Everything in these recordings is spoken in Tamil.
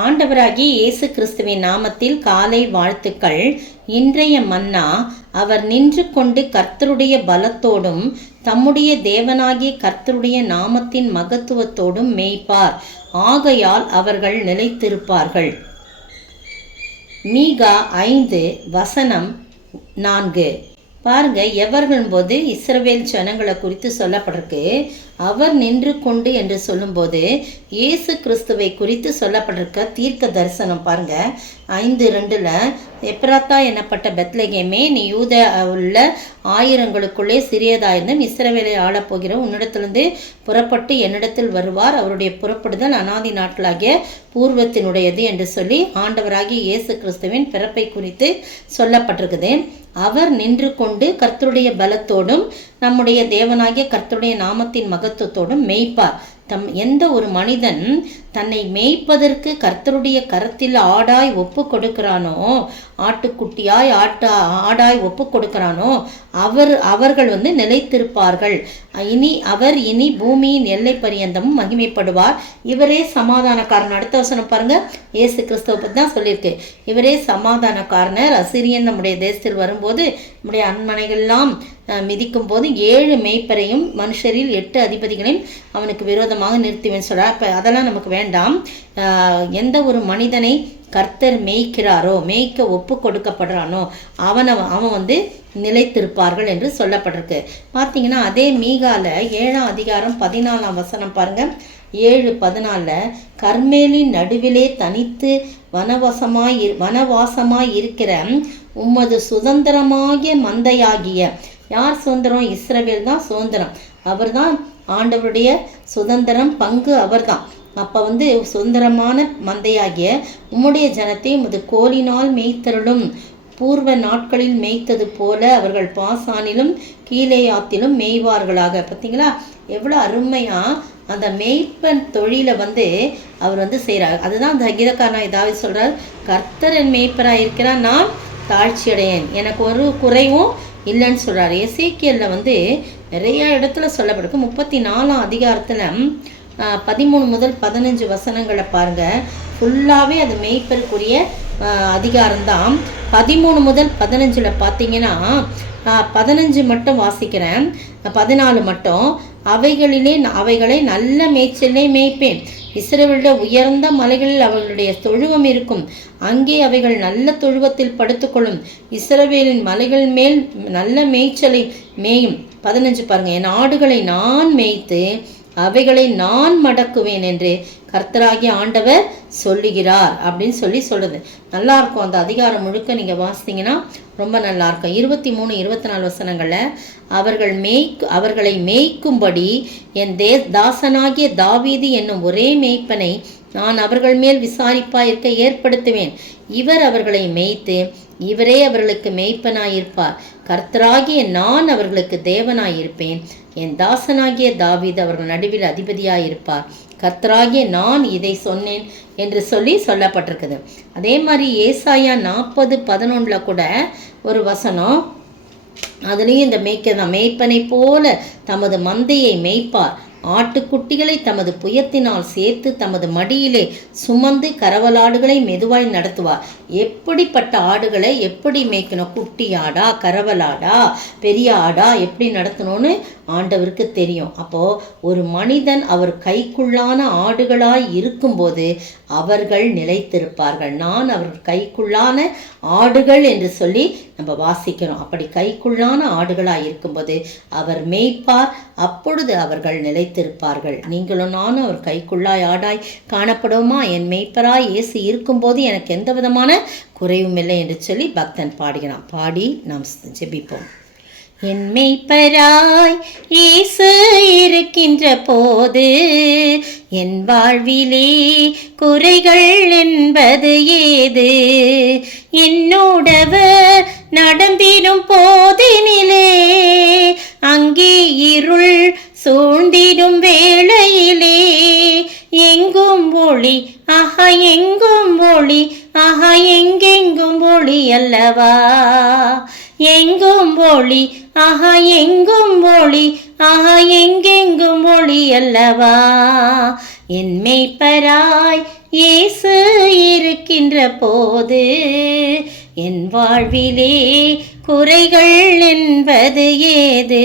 ஆண்டவராகிய இயேசு கிறிஸ்துவின் நாமத்தில் காலை வாழ்த்துக்கள். இன்றைய மன்னா, அவர் நின்று கொண்டு கர்த்தருடைய பலத்தோடும் தம்முடைய தேவனாகிய கர்த்தருடைய நாமத்தின் மகத்துவத்தோடும் மேய்ப்பார், ஆகையால் அவர்கள் நிலைத்திருப்பார்கள். மீகா 5:4 பாருங்க. எவர்கள் போது இஸ்ரவேல் ஜனங்களை குறித்து சொல்லப்பட்டிருக்கு. அவர் நின்று கொண்டு என்று சொல்லும்போது இயேசு கிறிஸ்துவை குறித்து சொல்லப்பட்டிருக்க தீர்க்க தரிசனம் பாருங்க. 5:2 எப்ராத்தா எனப்பட்ட பெத்லகேமே, நீ யூத உள்ள ஆயிரங்களுக்குள்ளே சிறியதாயிருந்தும் இஸ்ரவேலை ஆளப்போகிற உன்னிடத்திலிருந்து புறப்பட்டு என்னிடத்தில் வருவார், அவருடைய புறப்படுதல் அநாதி நாட்களாகிய பூர்வத்தினுடையது என்று சொல்லி ஆண்டவராகிய இயேசு கிறிஸ்துவின் பிறப்பை குறித்து சொல்லப்பட்டிருக்குது. அவர் நின்று கொண்டு கர்த்தருடைய பலத்தோடும் நம்முடைய தேவனாகிய கர்த்தருடைய நாமத்தின் மகத்துவத்தோடும் மேய்ப்பார். எந்த ஒரு மனிதன் தன்னை மேய்ப்பதற்கு கர்த்தருடைய கரத்தில் ஆடாய் ஒப்பு கொடுக்கிறானோ, ஆட்டுக்குட்டியாய் ஆடாய் ஒப்பு கொடுக்கிறானோ அவர்கள் நிலைத்திருப்பார்கள். இனி பூமியின் எல்லை பரியந்தமும் மகிமைப்படுவார். இவரே சமாதானக்காரன். அடுத்த வசனம் பாருங்க. இயேசு கிறிஸ்துவை பற்றி தான் சொல்லியிருக்கு. இவரே சமாதானக்காரனர். அசிரியன் நம்முடைய தேசத்தில் வரும்போது நம்முடைய அரண்மனைகள்லாம் மிதிக்கும் போது 7 மேய்ப்பரையும் மனுஷரில் 8 அதிபதிகளையும் அவனுக்கு விரோதமாக நிறுத்துவேன்னு சொல்கிறார். இப்போ அதெல்லாம் நமக்கு வேண்டாம். எந்த ஒரு மனிதனை கர்த்தர் மேய்க்கிறாரோ, மேய்க்க ஒப்பு கொடுக்கப்படுறானோ அவன் நிலைத்திருப்பார்கள் என்று சொல்லப்பட்டிருக்கு. பார்த்தீங்கன்னா அதே மீகால 7:14 பாருங்க. 7:14 கர்மேலின் நடுவிலே தனித்து வனவாசமாய் இருக்கிற உமது சுதந்திரமாகிய மந்தையாகிய. யார் சுதந்திரம்? இஸ்ரவேல் தான் சுதந்திரம். அவர் தான் ஆண்டவருடைய சுதந்திரம், பங்கு அவர் தான். அப்போ சுதந்திரமான மந்தையாகிய உம்முடைய ஜனத்தை உமது கோலினால் மேய்த்தருளும். பூர்வ நாட்களில் மேய்த்தது போல அவர்கள் பாசானிலும் கீலேயாத்திலும் மேய்வார்களாக. பார்த்தீங்களா எவ்வளோ அருமையாக அந்த மேய்ப்பன் தொழிலை அவர் செய்கிறார். அதுதான் அந்த கீதக்காரனாய் தாவீது சொல்கிறார், கர்த்தர் என் மேய்ப்பராக இருக்கிறார், நான் தாழ்ச்சி அடையேன், எனக்கு ஒரு குறைவும் இல்லைன்னு சொல்கிறார். எசேக்கியேல்ல நிறைய இடத்துல சொல்லப்பட்டிருக்கு. 34ஆம் அதிகாரத்தில் 13 முதல் 15 வசனங்களை பாருங்கள். ஃபுல்லாகவே அது மேய்ப்பருக்குரிய அதிகாரம்தான். 13 முதல் 15 பார்த்தீங்கன்னா 15 மட்டும் வாசிக்கிறேன், 14 மட்டும். அவைகளை நல்ல மேய்ச்சலே மேய்ப்பேன். இஸ்ரவேலுடைய உயர்ந்த மலைகளில் அவர்களுடைய தொழுவம் இருக்கும், அங்கே அவைகள் நல்ல தொழுவத்தில் படுத்துக்கொள்ளும். இஸ்ரவேலின் மலைகள் மேல் நல்ல மேய்ச்சலை மேயும். 15 பாருங்க. என் ஆடுகளை நான் மேய்த்து அவைகளை நான் மடக்குவேன் என்று கர்த்தராகிய ஆண்டவர் சொல்லுகிறார் அப்படின்னு சொல்லுது. நல்லா இருக்கும். அந்த அதிகாரம் முழுக்க நீங்கள் வாசித்தீங்கன்னா ரொம்ப நல்லா இருக்கும். 23, 24 வசனங்களில் அவர்களை மேய்க்கும்படி என் தாசனாகிய தாவீது என்னும் ஒரே மேய்ப்பனை நான் அவர்கள் மேல் விசாரிப்பாயிருக்க ஏற்படுத்துவேன். இவர் அவர்களை மேய்த்து இவரே அவர்களுக்கு மேய்ப்பனாயிருப்பார். கர்த்தராகிய நான் அவர்களுக்கு தேவனாயிருப்பேன். என் தாசனாகிய தாவீது அவர்கள் நடுவில் அதிபதியாயிருப்பார். கர்த்தராகிய நான் இதை சொன்னேன் என்று சொல்லப்பட்டிருக்குது. அதே மாதிரி ஏசாயா 40:11 கூட ஒரு வசனம். அதுலேயும் இந்த மேய்ப்பனை போல தமது மந்தையை மேய்ப்பார். ஆட்டுக்குட்டிகளை தமது புயத்தினால் சேர்த்து தமது மடியிலே சுமந்து கரவலாடுகளை மெதுவாய் நடத்துவார். எப்படிப்பட்ட ஆடுகளை எப்படி மேய்க்கணும்? குட்டி ஆடா, கரவலாடா, பெரிய ஆடா எப்படி நடத்தணும்னு ஆண்டவருக்கு தெரியும். அப்போது ஒரு மனிதன் அவர் கைக்குள்ளான ஆடுகளாய் இருக்கும்போது அவர்கள் நிலைத்திருப்பார்கள். நான் அவர்கள் கைக்குள்ளான ஆடுகள் என்று சொல்லி நம்ம வாசிக்கிறோம். அப்படி கைக்குள்ளான ஆடுகளாய் இருக்கும்போது அவர் மேய்ப்பார், அப்பொழுது அவர்கள் நிலைத்திருப்பார்கள். நீங்களும் நானும் அவர் கைக்குள்ளாய் ஆடாய் காணப்படுவோமா? என் மேய்ப்பராய் இயேசு இருக்கும்போது எனக்கு எந்த விதமான குறைவும் இல்லை என்று சொல்லி பக்தன் பாடுகிறான். பாடி நாம் ஜெபிப்போம். என் மேய்ப்பராய் இயேசு இருக்கின்ற போது என் வாழ்விலே குறைகள் என்பது ஏது? என்னோடவர் நடந்திடும் போதினிலே அங்கே இருள் சூழ்ந்திடும் வேளையிலே எங்கும் ஒளி, ஆஹா எங்கும் ஒளி, ஆஹா எங்கெங்கும் ஒளி அல்லவா, எங்கும் ஒளி, ஆஹா எங்கும் ஒளி, ஆஹா எங்கெங்கும் ஒளி அல்லவா. என் மேய்ப்பராய் இயேசு இருக்கின்ற போது என் வாழ்விலே குறைகள் என்பது ஏது?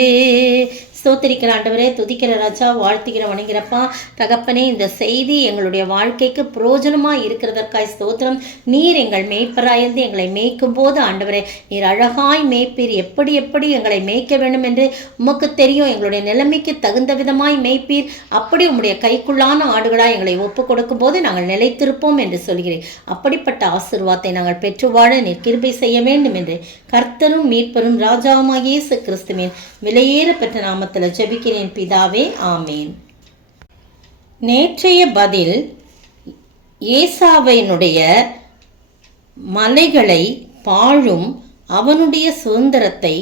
ஸ்தோத்திரிக்கிற ஆண்டவரே, துதிக்கிற ராஜா, வாழ்த்துக்கிற வணங்கிறப்பா தகப்பனே, இந்த செய்தி எங்களுடைய வாழ்க்கைக்கு பிரயோஜனமாக இருக்கிறதற்காய் ஸ்தோத்திரம். நீர் எங்கள் மேய்ப்பராயிருந்து எங்களை மேய்க்கும் போது ஆண்டவரே, நீர் அழகாய் மேய்ப்பீர். எப்படி எப்படி எங்களை மேய்க்க வேண்டும் என்று உமக்கு தெரியும். எங்களுடைய நிலைமைக்கு தகுந்த விதமாய் மேய்ப்பீர். அப்படி உம்முடைய கைக்குள்ளான ஆடுகளாய் எங்களை ஒப்பு கொடுக்கும் போது நாங்கள் நிலைத்திருப்போம் என்று சொல்கிறேன். அப்படிப்பட்ட ஆசீர்வாதத்தை நாங்கள் பெற்று வாழ நீர் கிருபை செய்ய வேண்டும் என்று கர்த்தரும் மீட்பரும் ராஜாவுமாகிய இயேசு கிறிஸ்துவின் விலையேற பெற்ற நாமத்தில் ஜெபிக்கிறேன் பிதாவே, ஆமேன். நேற்றைய பதில், ஏசாவினுடைய மலைகளை பாழும் அவனுடைய சுதந்திரத்தை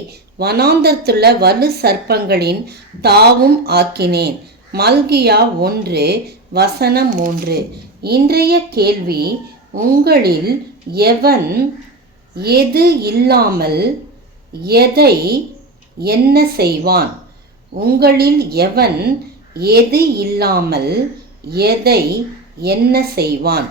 வனாந்தரத்துள்ள வலு சர்ப்பங்களின் தாவும் ஆக்கினேன். மல்கியா 1:3. இன்றைய கேள்வி, உங்களில் எவன் எது இல்லாமல் எதை என்ன செய்வான்? உங்களில் எவன் எது இல்லாமல் எதை என்ன செய்வான்?